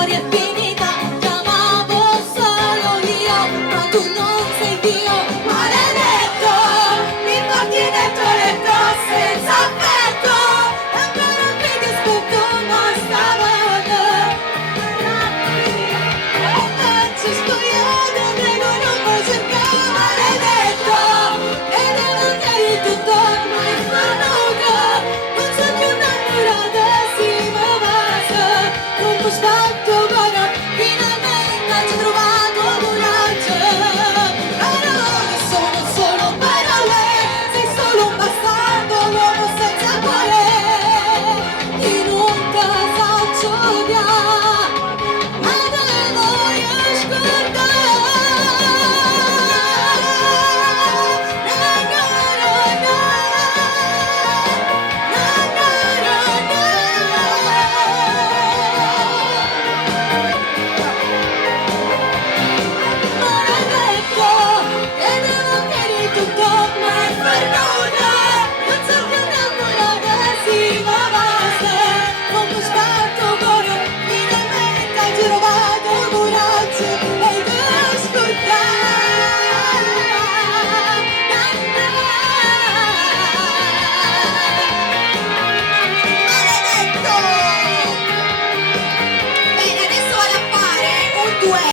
storia è finita, ti amavo solo io, ma tu non sei Dio. Maledetto, mi porti dentro il letto senza affetto, ancora qui ti aspetto ma stavolta ci scogliato, prego non puoi cercare. Maledetto, e devo dire tutto ormai sfornuto, non c'è più innamorata, si basta, non può fatto buono, finalmente ci ho trovato coraggio. Parole sono solo parole, sei solo un bastardo, uomo senza cuore, in un casaccio ma te voglio scordare. Maledetto, e devo chiarire tutto ma è perduta, non so più innamorata, si ma basta, non può fatto cuore, finalmente hai trovato coraggio e devo Maledetto! Bene, adesso vado a fare un duello